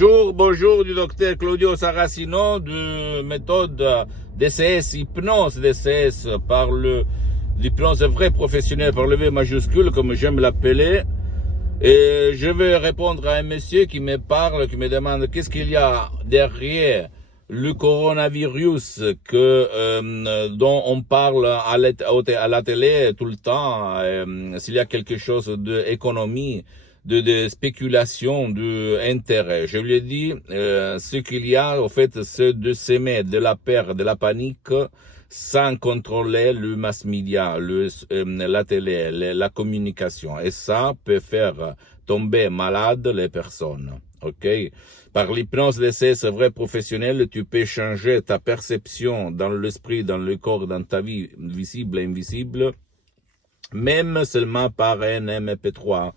Bonjour du docteur Claudio Saracino de méthode DCS, hypnose DCS par l'hypnose vrai professionnel par le V majuscule comme j'aime l'appeler. Et je vais répondre à un monsieur qui me parle, qui me demande qu'est-ce qu'il y a derrière le coronavirus dont on parle à la télé tout le temps, s'il y a quelque chose d'économie, de spéculation, d'intérêt. Je lui ai dit, ce qu'il y a, au fait, c'est de s'aimer de la peur, de la panique, sans contrôler le mass media, la télé, la communication. Et ça peut faire tomber malade les personnes. OK? Par l'hypnose d'essai, c'est vrai professionnel, tu peux changer ta perception dans l'esprit, dans le corps, dans ta vie, visible et invisible, même seulement par un MP3.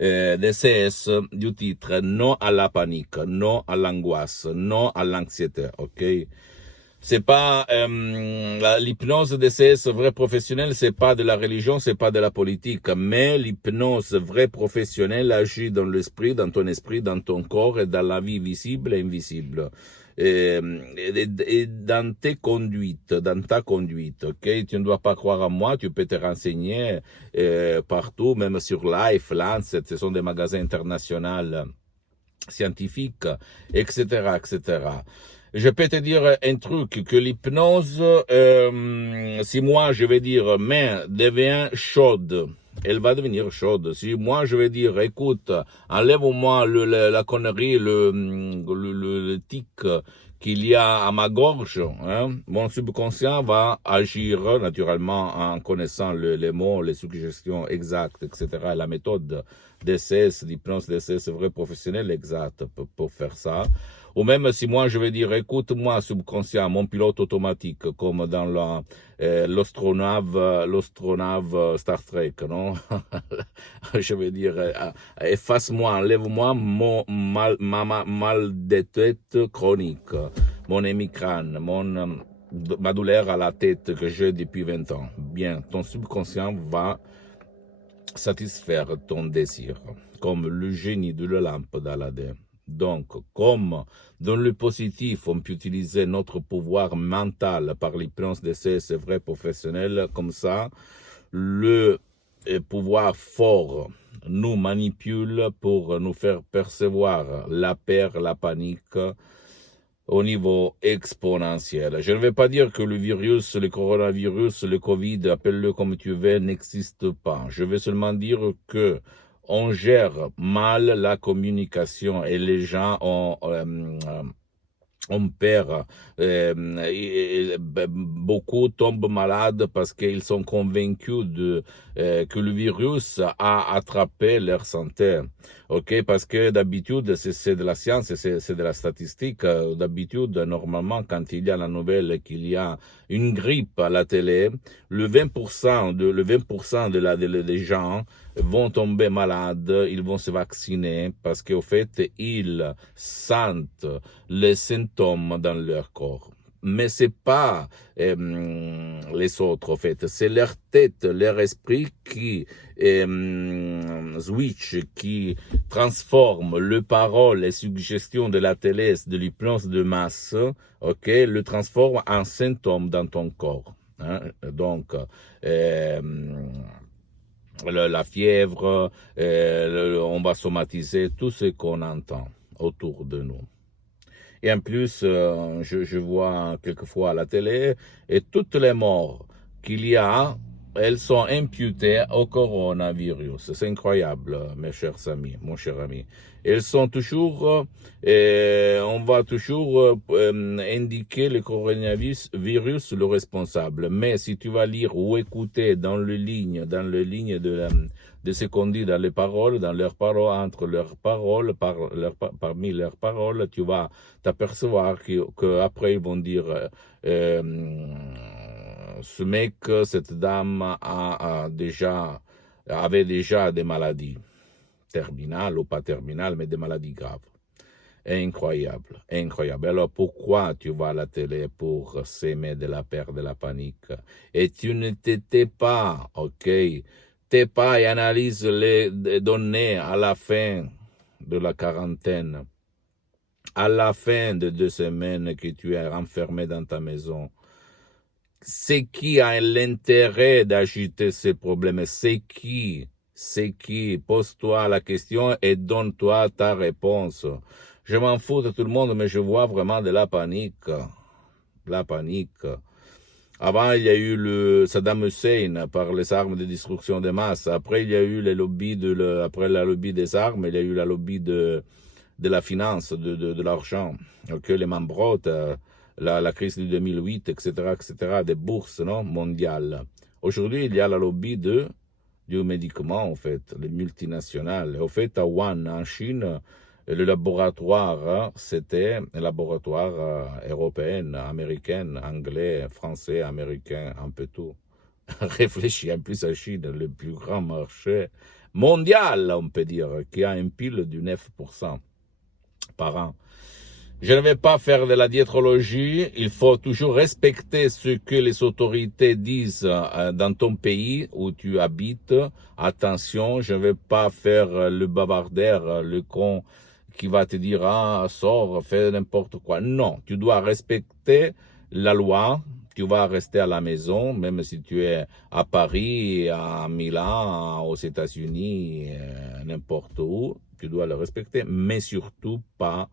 DCS du titre non à la panique, non à l'angoisse, non à l'anxiété, ok? C'est pas l'hypnose DCS vrai professionnel, c'est pas de la religion, c'est pas de la politique, mais l'hypnose vrai professionnel agit dans l'esprit, dans ton esprit, dans ton corps et dans la vie visible et invisible. Et dans tes conduites, dans ta conduite, ok? Tu ne dois pas croire à moi, tu peux te renseigner partout, même sur Life, Lancet, ce sont des magasins internationaux scientifiques, etc., etc. Je peux te dire un truc, que l'hypnose, si moi je vais dire main devient chaude, elle va devenir chaude. Si moi je vais dire, écoute, enlève-moi la connerie, le tic qu'il y a à ma gorge, hein, mon subconscient va agir naturellement en connaissant les mots, les suggestions exactes, etc. La méthode d'essai, d'hypnose d'essai, c'est vrai professionnel exact pour faire ça. Ou même si moi je vais dire, écoute-moi subconscient, mon pilote automatique, comme dans l'astronave Star Trek, non? Je vais dire, efface-moi, enlève-moi mon mal de tête chronique, mon hémicrane, ma douleur à la tête que j'ai depuis 20 ans. Bien, ton subconscient va satisfaire ton désir, comme le génie de la lampe d'Aladin. Donc, comme dans le positif, on peut utiliser notre pouvoir mental par l'hypnose d'essai, c'est vrai professionnel, comme ça, le pouvoir fort nous manipule pour nous faire percevoir la peur, la panique, au niveau exponentiel. Je ne vais pas dire que le virus, le coronavirus, le Covid, appelle-le comme tu veux, n'existe pas. Je vais seulement dire que on gère mal la communication et les gens on perd, beaucoup tombent malades parce qu'ils sont convaincus que le virus a attrapé leur santé. Ok, parce que d'habitude, c'est de la science, c'est de la statistique. D'habitude, normalement, quand il y a la nouvelle qu'il y a une grippe à la télé, le 20% des gens vont tomber malades, ils vont se vacciner parce qu'au fait, ils sentent les symptômes dans leur corps. Mais c'est pas les autres, en fait. C'est leur tête, leur esprit qui switch, qui transforme le parole, les suggestions de la télé, de l'hypnose de masse, ok, le transforme en symptômes dans ton corps. Hein? Donc, la fièvre, on va somatiser tout ce qu'on entend autour de nous. Et en plus, je vois quelquefois à la télé, et toutes les morts qu'il y a, elles sont imputées au coronavirus. C'est incroyable, mes chers amis, mon cher ami. Elles sont toujours, on va toujours indiquer le coronavirus le responsable. Mais si tu vas lire ou écouter dans les lignes de ce qu'on dit dans les paroles, dans leurs paroles, entre leurs paroles, parmi leurs paroles, tu vas t'apercevoir que après ils vont dire ce mec, cette dame avait déjà des maladies terminales ou pas terminales, mais des maladies graves. Incroyable, incroyable. Alors pourquoi tu vas à la télé pour s'aimer de la peur, de la panique? Et tu ne t'étais pas, ok? T'es pas et analyse les données à la fin de la quarantaine. à la fin de 2 semaines que tu es enfermé dans ta maison, c'est qui a l'intérêt d'agiter ces problèmes? C'est qui? Pose-toi la question et donne-toi ta réponse. Je m'en fous de tout le monde, mais je vois vraiment de la panique. La panique. Avant, il y a eu le Saddam Hussein par les armes de destruction de masse. Après, il y a eu les lobbies après la lobby des armes, il y a eu la lobby de la finance, de l'argent. Okay, les Mambrotes, la crise de 2008, etc., des bourses, non, mondiales. Aujourd'hui, il y a la lobby du médicament, en fait, les multinationales. En fait, à Wuhan, en Chine, le laboratoire, c'était un laboratoire européen, américain, anglais, français, américain, un peu tout. Réfléchis, en plus à Chine, le plus grand marché mondial, on peut dire, qui a un PIB du 9% par an. Je ne vais pas faire de la diétrologie, il faut toujours respecter ce que les autorités disent dans ton pays où tu habites. Attention, je ne vais pas faire le bavardaire, le con qui va te dire « Ah, sors, fais n'importe quoi ». Non, tu dois respecter la loi, tu vas rester à la maison, même si tu es à Paris, à Milan, aux États-Unis, n'importe où, tu dois le respecter, mais surtout pas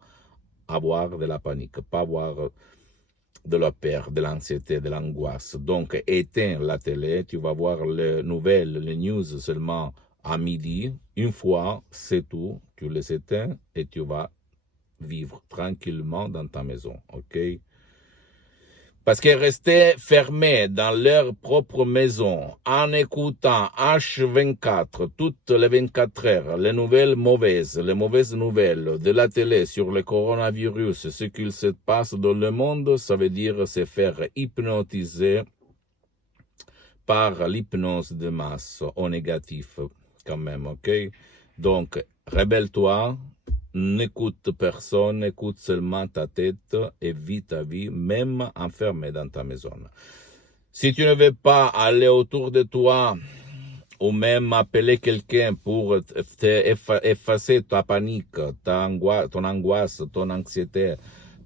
avoir de la panique, pas avoir de la peur, de l'anxiété, de l'angoisse. Donc, éteins la télé, tu vas voir les nouvelles, les news seulement à midi. Une fois, c'est tout, tu les éteins et tu vas vivre tranquillement dans ta maison, ok? Parce qu'ils restaient fermés dans leur propre maison en écoutant H24 toutes les 24 heures, les mauvaises nouvelles de la télé sur le coronavirus, ce qu'il se passe dans le monde, ça veut dire se faire hypnotiser par l'hypnose de masse au négatif quand même, ok? Donc, rebelle-toi. N'écoute personne, écoute seulement ta tête et vis ta vie, même enfermé dans ta maison. Si tu ne veux pas aller autour de toi ou même appeler quelqu'un pour effacer ta panique, ton angoisse, ton anxiété,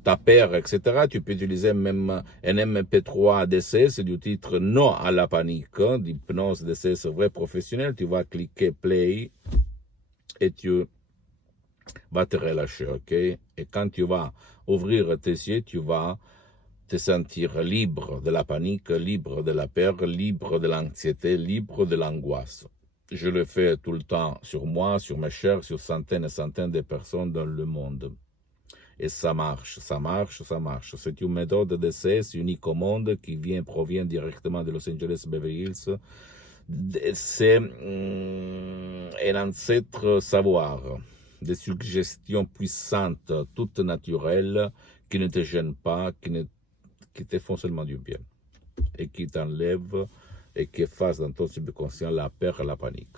ta peur, etc., tu peux utiliser même un MP3 DCS du titre Non à la panique, d'hypnose DCS vrai professionnel. Tu vas cliquer play et tu va te relâcher, ok? Et quand tu vas ouvrir tes yeux, tu vas te sentir libre de la panique, libre de la peur, libre de l'anxiété, libre de l'angoisse. Je le fais tout le temps sur moi, sur mes chers, sur centaines et centaines de personnes dans le monde. Et ça marche, ça marche, ça marche. C'est une méthode d'essai unique au monde qui provient directement de Los Angeles Beverly Hills. C'est un ancêtre savoir, des suggestions puissantes, toutes naturelles, qui ne te gênent pas, qui te font seulement du bien, et qui t'enlèvent et qui effacent dans ton subconscient la peur et la panique.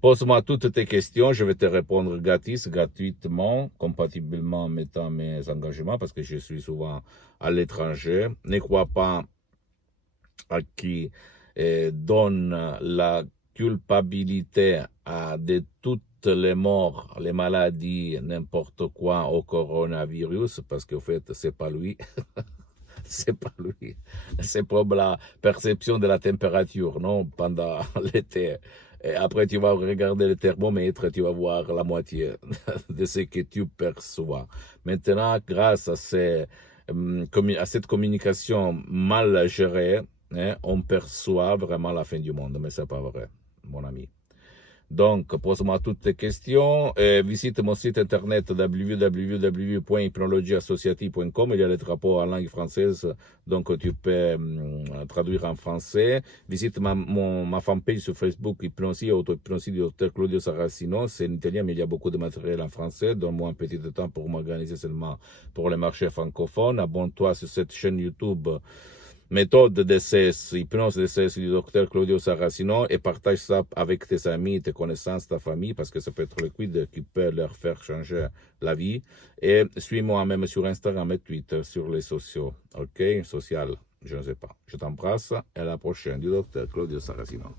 Pose-moi toutes tes questions, je vais te répondre gratuitement, compatiblement en mettant mes engagements, parce que je suis souvent à l'étranger. Ne crois pas à qui donne la culpabilité de toutes les morts, les maladies, n'importe quoi au coronavirus, parce qu'en fait, c'est pas lui. C'est pas lui. C'est pour la perception de la température, non, pendant l'été. Et après, tu vas regarder le thermomètre, tu vas voir la moitié de ce que tu perçois. Maintenant, grâce à cette communication mal gérée, on perçoit vraiment la fin du monde, mais c'est pas vrai, mon ami. Donc, pose-moi toutes tes questions. Visite mon site internet www.hypnologieassociative.com. Il y a les drapeaux en langue française, donc tu peux traduire en français. Visite ma fanpage sur Facebook, Hypnosie, Auto-Hypnosie du Dr Claudio Saracino. C'est en italien, mais il y a beaucoup de matériel en français. Donne-moi un petit temps pour m'organiser seulement pour les marchés francophones. Abonne-toi sur cette chaîne YouTube. Méthode DCS, hypnose DCS du docteur Claudio Saracino, et partage ça avec tes amis, tes connaissances, ta famille, parce que ça peut être le quid qui peut leur faire changer la vie. Et suis-moi même sur Instagram et Twitter, sur les sociaux, ok? Social, je ne sais pas. Je t'embrasse et à la prochaine du docteur Claudio Saracino.